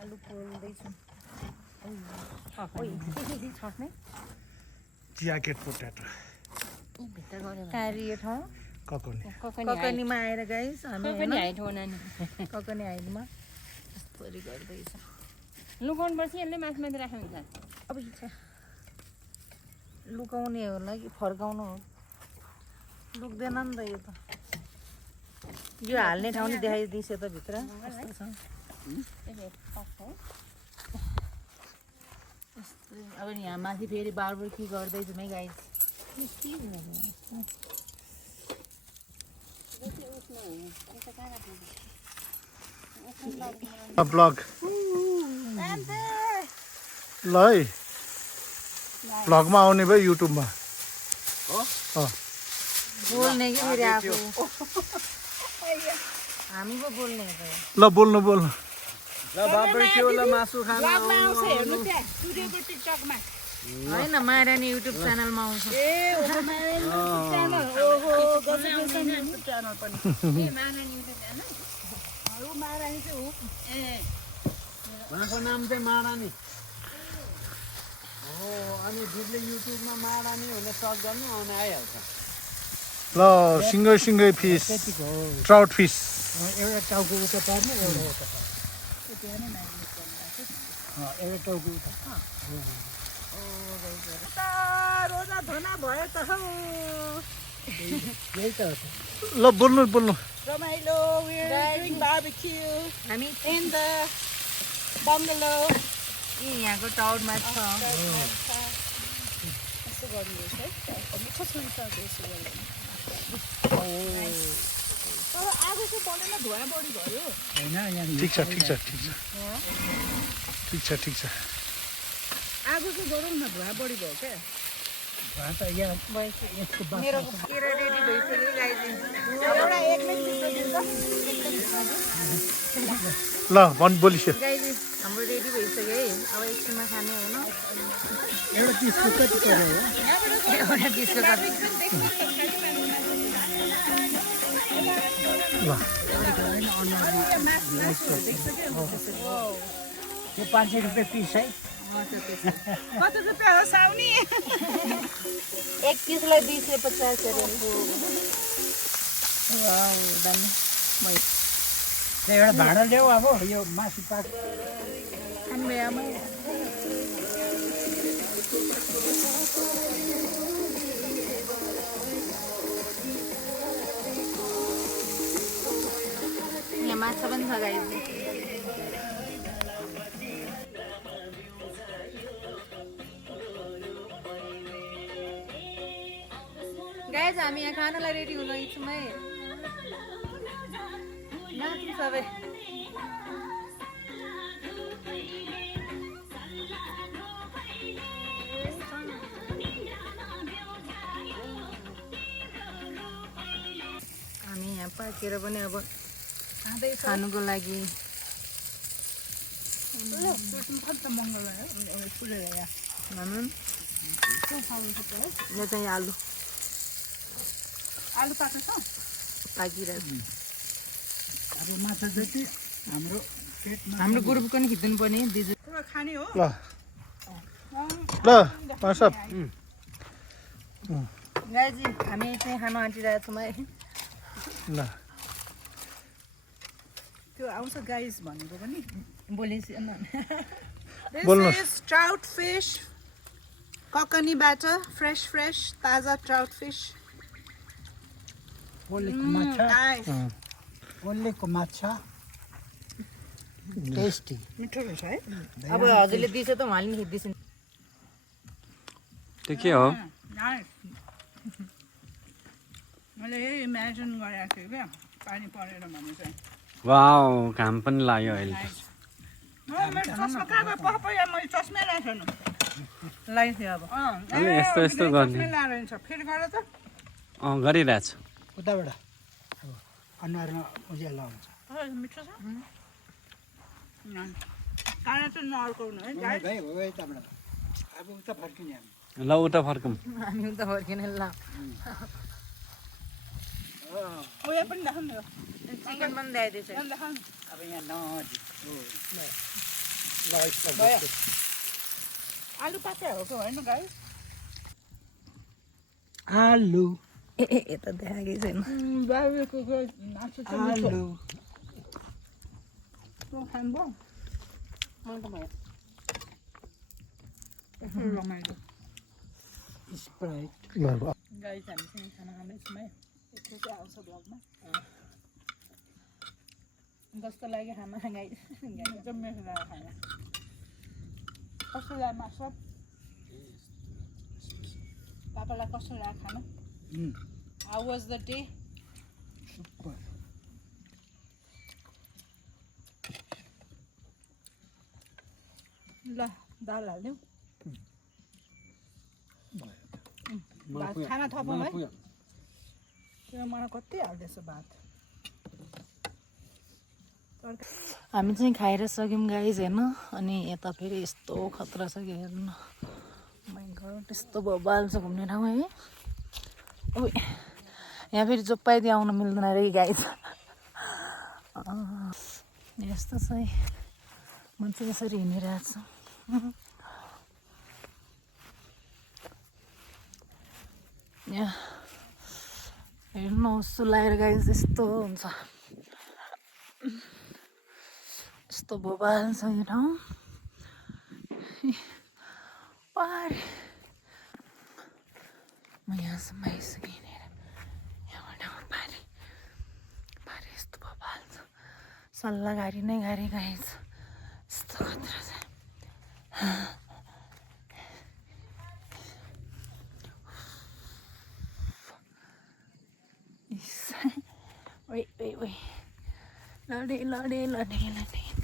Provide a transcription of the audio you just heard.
आलु पोल्दैछु छट्ने jacket potato कार्य ठाउँ ककनीमा आएर गाइस हामी ककनी हाइटमा यस्तोरी गर्दैछ लुकाउनुपर्छ यसले मासुमाथि राख्नु हुन्छ अब इच्छा लुकाउने होला कि फर्काउनु हो लुक्दैन नि त यो त यो हाल्ने ठाउँ नि देखाइदिन्छ त भित्र अब यहाँ माथि फेरि बारबेक्यु गर्दैछु है गाइस ब्लग ल है ब्लगमा आउने भयो युट्युबमा बोल्ने कि फेरि आफू हामी पो बोल्ने ल बोल्नु बोल्नु ल बारबेक्यु ल मासु खान होइन महारानी युट्युब च्यानलमा आउँछ उहाँको नाम चाहिँ महारानी हो अनि दिदीले युट्युबमा महारानी भनेर सर्च गर्नु अनि आइहाल्छ ल सिङ्गै फिस ट्राउट फिस एउटा टाउको उता पार्नु एउटा उता एउटा टाउको उता रोजा धना भयो त हौ यही त हो ल बोल्नु रमाइलो हामी इन द बङ्गलो यहाँको टाउनमा छ ठिक छ आगो चाहिँ गरौँ न धुवा बढी भयो क्या मेरो केरा रेडी भइसक्यो ल भन् बोलिसक्यो गाइजी हाम्रो रेडी भइसक्यो है अब एकछिनमा खाने हो न एउटा पिसको कति पर्यो हो एउटा डिसको कति ल यो 500 रुपियाँ पिस है कति रुपियाँ हो साउनी एक पिसलाई 20 रुपियाँ 50 एउटा भाडा ल्याऊ अब यो मासु पाक यहाँ माछा पनि छ गाइजी गाइज हामी यहाँ खानालाई रेडी हुँदैछौँ है नाच्नु सबै हामी यहाँ पाकेर पनि अब खानुको लागि भनौँ यो चाहिँ आलु पाकेको छ पाकिरहेको अब माछा जति हाम्रो पेटमा हाम्रो ग्रुपको नि खिच्नु पर्ने दिजु खाने हो ल सब गाइजी हामी चाहिँ खानु आँटिरहेको छौँ है ल त्यो आउँछ गाइस भनेको पनि बोलेपछि बोल्नुहोस् This is trout fish coconut batter fresh ताजा trout fish ओलेको माछा nice ओलेको माछा टेस्टी मिठो रहेछ है अब हजुरले दिन्छ त उहाँले नि खिच्दैछ त्यो के हो nice मैले यही इमेजिन गरेको थिएँ क्या पानी परेर भने चाहिँ वाउ घाम पनि लाग्यो अहिले मेरो चस्मा कहाँ गयो पपैया मैले चस्मै ल्याएको छैन लगाइथ्यो अब अनि यस्तो गर्ने चस्मै ल्याएर हिँड्छ फेरि गएर त गरिरहेछ उताबाट अब अनुहारमा उज्यालो आउँछ मिठो छ काँडा चाहिँ नअर्काउनु है गाई भाइ हो यताबाट अब उता फर्किने हामी ल उता फर्कौँ हामी उता फर्किने ल उयो पनि देखाउनु यो चिकन पनि ल्याइदिएछ देखाउनु अब यहाँ नजिक भयो आलु पाकेहरूको होइन गाई आलु यता देखाएकै छैन बाबेको मासु चाहिँ आलु खानुभयो कस्तो रमाइलो स्प्राइट गाई हामीसँग खाना खाँदैछौँ है एकचोटि चाहिँ आउँछ ब्लगमा कस्तो लाग्यो खाना गाई एकदम मिठो लाग्यो खाना कस्तो लाग्यो मासु पापालाई कस्तो लाग्यो खाना how was the day super ल दाल हाल्यौँ भात खाना थपौँ है त्यो मलाई कति हाल्दैछ भात हामी चाहिँ खाएर सक्यौँ गाइज होइन अनि यता फेरि यस्तो खतरा छ कि हेर्नु माइ गॉड यस्तो बबाल छ घुम्ने ठाउँ है ओ यहाँ फेरि जोपाइदिए आउन मिल्दैन रे गाइज यस्तो छ है म चाहिँ यसरी हिँडिरहेको छु यहाँ हेर्नु सुलाएर गाइज यस्तो हुन्छ यस्तो बबाल छ यो ठाउँ पारे म यहाँसम्म आइसकेँ हिँडेर यहाँबाट पारे पारे यस्तो बबाल छ सल्लाह गाडी नै गाडी गाइज यस्तो खतरा छ ओइ ओइ ओइ लडे लडे लडे लडे